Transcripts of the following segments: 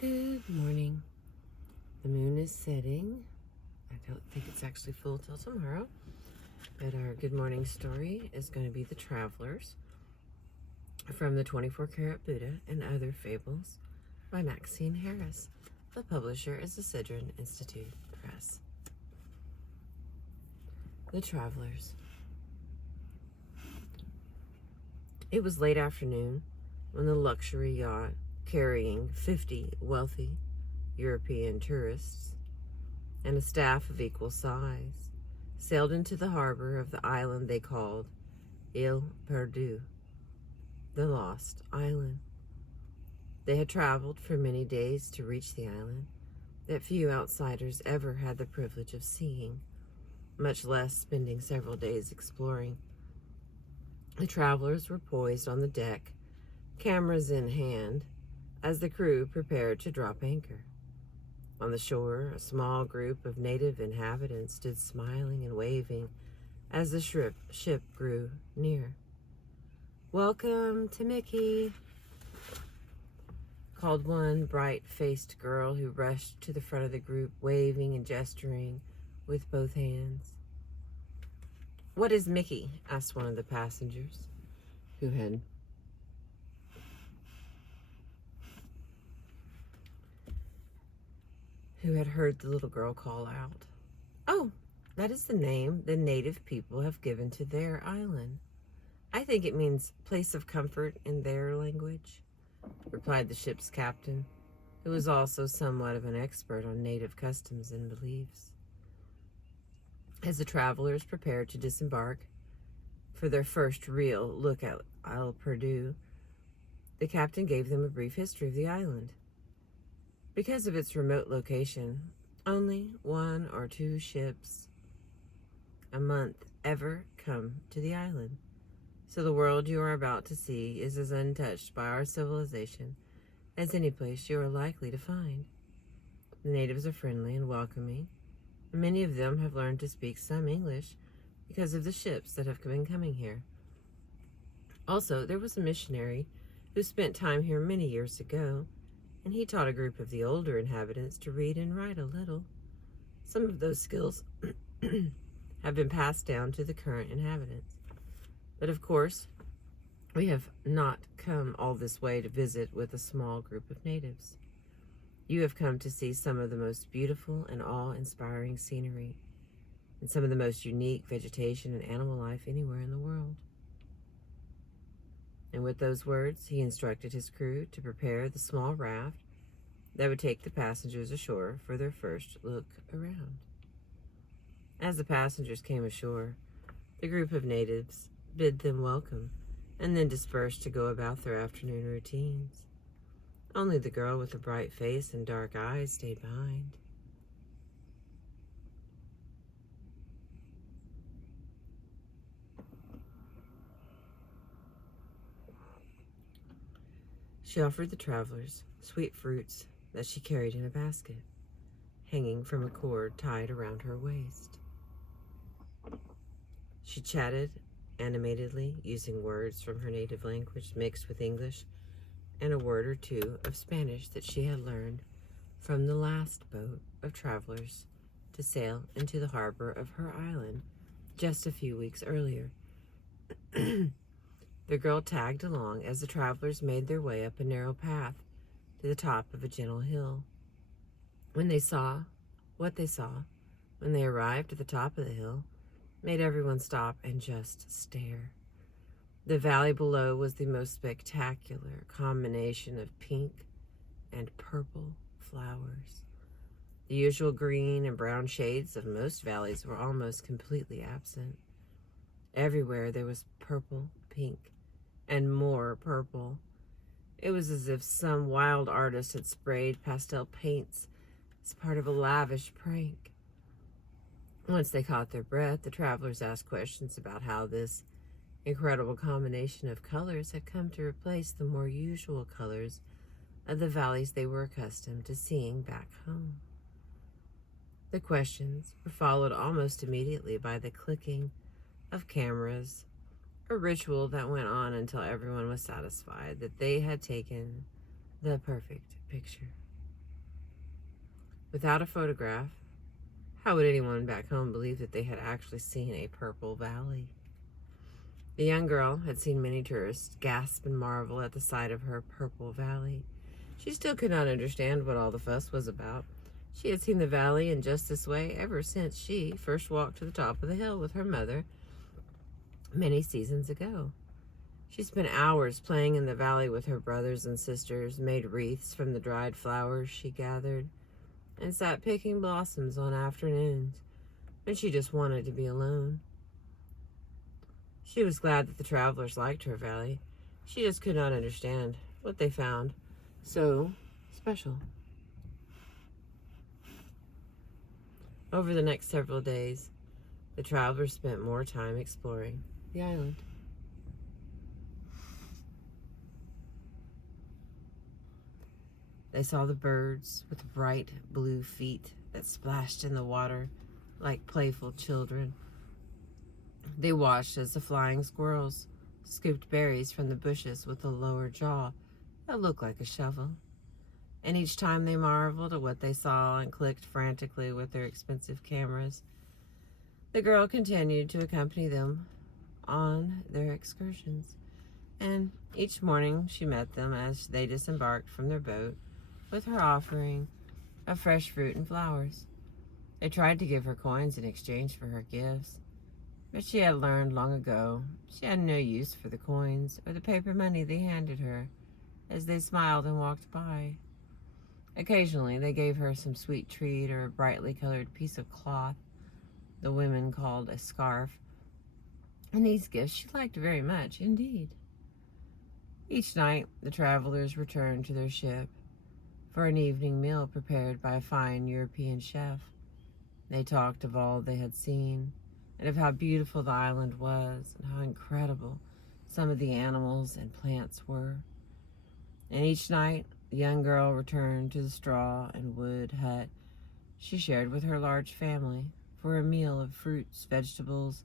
Good morning. The moon is setting. I don't think it's actually full till tomorrow. But our good morning story is going to be The Travelers from the 24 Carat Buddha and Other Fables by Maxine Harris. The publisher is the Sidran Institute Press. The Travelers. It was late afternoon when the luxury yacht carrying 50 wealthy European tourists and a staff of equal size sailed into the harbor of the island they called Ile Perdue, the Lost Island. They had traveled for many days to reach the island that few outsiders ever had the privilege of seeing, much less spending several days exploring. The travelers were poised on the deck, cameras in hand, as the crew prepared to drop anchor. On the shore, a small group of native inhabitants stood smiling and waving as the ship grew near. "Welcome to Mickey," called one bright-faced girl who rushed to the front of the group, waving and gesturing with both hands. "What is Mickey?" asked one of the passengers, who had heard the little girl call out. "Oh, that is the name the native people have given to their island. I think it means place of comfort in their language," replied the ship's captain, who was also somewhat of an expert on native customs and beliefs. As the travelers prepared to disembark for their first real look at Ile Perdue, the captain gave them a brief history of the island. Because of its remote location, only 1 or 2 ships a month ever come to the island. So the world you are about to see is as untouched by our civilization as any place you are likely to find. The natives are friendly and welcoming. Many of them have learned to speak some English because of the ships that have been coming here. Also, there was a missionary who spent time here many years ago, and he taught a group of the older inhabitants to read and write a little. Some of those skills have been passed down to the current inhabitants. But of course, we have not come all this way to visit with a small group of natives. You have come to see some of the most beautiful and awe-inspiring scenery, and some of the most unique vegetation and animal life anywhere in the world. And with those words, he instructed his crew to prepare the small raft that would take the passengers ashore for their first look around. As the passengers came ashore, the group of natives bid them welcome and then dispersed to go about their afternoon routines. Only the girl with the bright face and dark eyes stayed behind. She offered the travelers sweet fruits that she carried in a basket, hanging from a cord tied around her waist. She chatted animatedly, using words from her native language mixed with English and a word or two of Spanish that she had learned from the last boat of travelers to sail into the harbor of her island just a few weeks earlier. The girl tagged along as the travelers made their way up a narrow path to the top of a gentle hill. What they saw when they arrived at the top of the hill made everyone stop and just stare. The valley below was the most spectacular combination of pink and purple flowers. The usual green and brown shades of most valleys were almost completely absent. Everywhere there was purple, pink, and more purple. It was as if some wild artist had sprayed pastel paints as part of a lavish prank. Once they caught their breath, the travelers asked questions about how this incredible combination of colors had come to replace the more usual colors of the valleys they were accustomed to seeing back home. The questions were followed almost immediately by the clicking of cameras, a ritual that went on until everyone was satisfied that they had taken the perfect picture. Without a photograph, how would anyone back home believe that they had actually seen a purple valley? The young girl had seen many tourists gasp and marvel at the sight of her purple valley. She still could not understand what all the fuss was about. She had seen the valley in just this way ever since she first walked to the top of the hill with her mother many seasons ago. She spent hours playing in the valley with her brothers and sisters, made wreaths from the dried flowers she gathered, and sat picking blossoms on afternoons when she just wanted to be alone. She was glad that the travelers liked her valley. She just could not understand what they found so special. Over the next several days, the travelers spent more time exploring the island. They saw the birds with bright blue feet that splashed in the water like playful children. They watched as the flying squirrels scooped berries from the bushes with a lower jaw that looked like a shovel. And each time they marveled at what they saw and clicked frantically with their expensive cameras. The girl continued to accompany them on their excursions, and each morning she met them as they disembarked from their boat with her offering of fresh fruit and flowers. They tried to give her coins in exchange for her gifts, but she had learned long ago she had no use for the coins or the paper money they handed her as they smiled and walked by. Occasionally, they gave her some sweet treat or a brightly colored piece of cloth the women called a scarf, and these gifts she liked very much indeed. Each night, the travelers returned to their ship for an evening meal prepared by a fine European chef. They talked of all they had seen and of how beautiful the island was and how incredible some of the animals and plants were. And each night, the young girl returned to the straw and wood hut she shared with her large family for a meal of fruits, vegetables,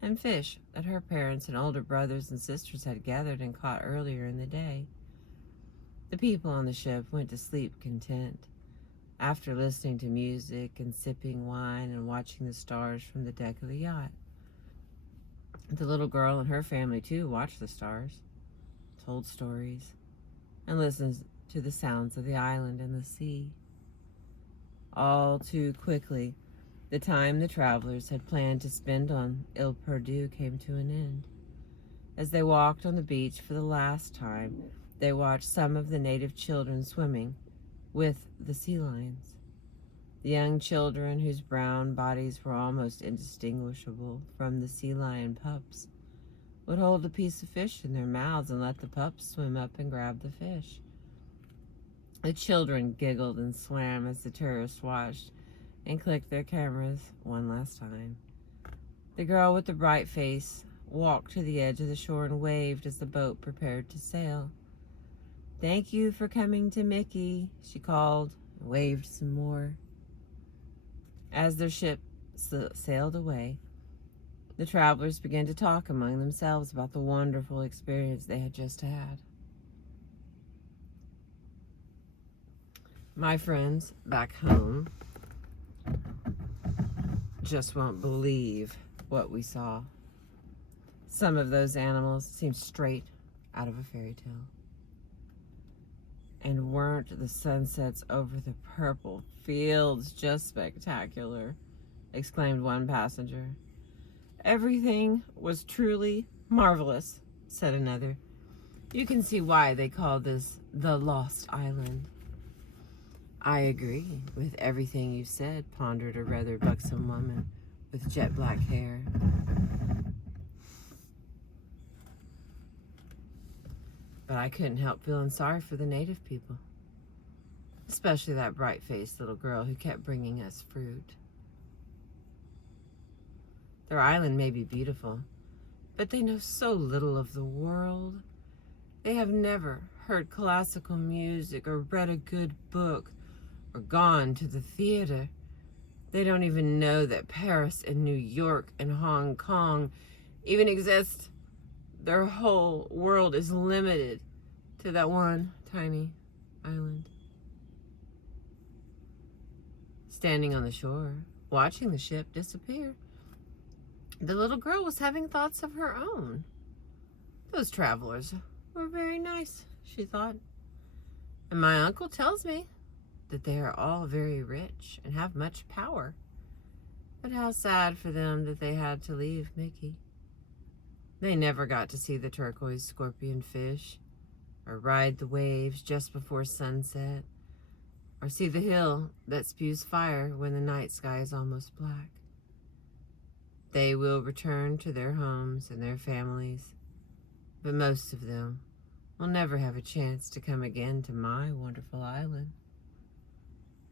and fish that her parents and older brothers and sisters had gathered and caught earlier in the day. The people on the ship went to sleep content after listening to music and sipping wine and watching the stars from the deck of the yacht. The little girl and her family, too, watched the stars, told stories, and listened to the sounds of the island and the sea. All too quickly, the time the travelers had planned to spend on Il Perdu came to an end. As they walked on the beach for the last time, they watched some of the native children swimming with the sea lions. The young children, whose brown bodies were almost indistinguishable from the sea lion pups, would hold a piece of fish in their mouths and let the pups swim up and grab the fish. The children giggled and swam as the tourists watched and clicked their cameras one last time. The girl with the bright face walked to the edge of the shore and waved as the boat prepared to sail. "Thank you for coming to Mickey," she called, and waved some more. As their ship sailed away, the travelers began to talk among themselves about the wonderful experience they had just had. My friends back home just won't believe what we saw. Some of those animals seemed straight out of a fairy tale. And weren't the sunsets over the purple fields just spectacular? Exclaimed one passenger. Everything was truly marvelous, said another. You can see why they call this the Lost Island. I agree with everything you said, pondered a rather buxom woman with jet black hair. But I couldn't help feeling sorry for the native people, especially that bright-faced little girl who kept bringing us fruit. Their island may be beautiful, but they know so little of the world. They have never heard classical music or read a good book or gone to the theater. They don't even know that Paris and New York and Hong Kong even exist. Their whole world is limited to that one tiny island. Standing on the shore, watching the ship disappear, the little girl was having thoughts of her own. Those travelers were very nice, she thought. And my uncle tells me that they are all very rich and have much power. But how sad for them that they had to leave Mickey. They never got to see the turquoise scorpion fish, or ride the waves just before sunset, or see the hill that spews fire when the night sky is almost black. They will return to their homes and their families, but most of them will never have a chance to come again to my wonderful island.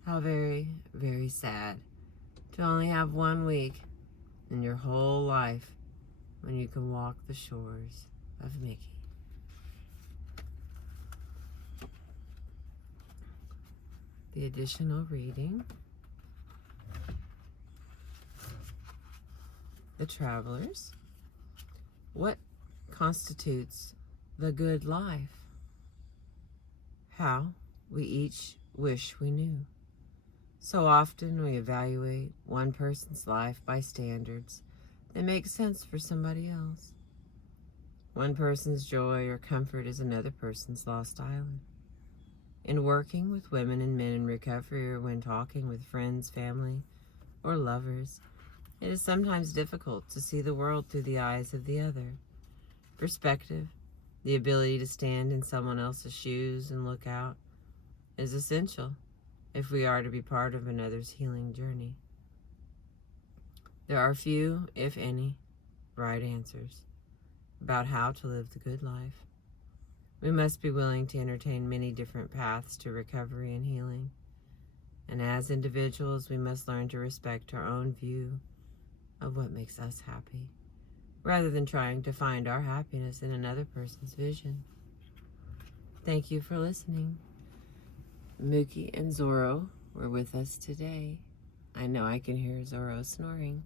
How very, very sad to only have 1 week in your whole life when you can walk the shores of Mickey. The additional reading. The Travelers. What constitutes the good life? How we each wish we knew. So often we evaluate one person's life by standards that make sense for somebody else. One person's joy or comfort is another person's lost island. In working with women and men in recovery, or when talking with friends, family, or lovers, it is sometimes difficult to see the world through the eyes of the other. Perspective, the ability to stand in someone else's shoes and look out, is essential if we are to be part of another's healing journey. There are few, if any, right answers about how to live the good life. We must be willing to entertain many different paths to recovery and healing. And as individuals, we must learn to respect our own view of what makes us happy, rather than trying to find our happiness in another person's vision. Thank you for listening. Mookie and Zorro were with us today. I know I can hear Zorro snoring.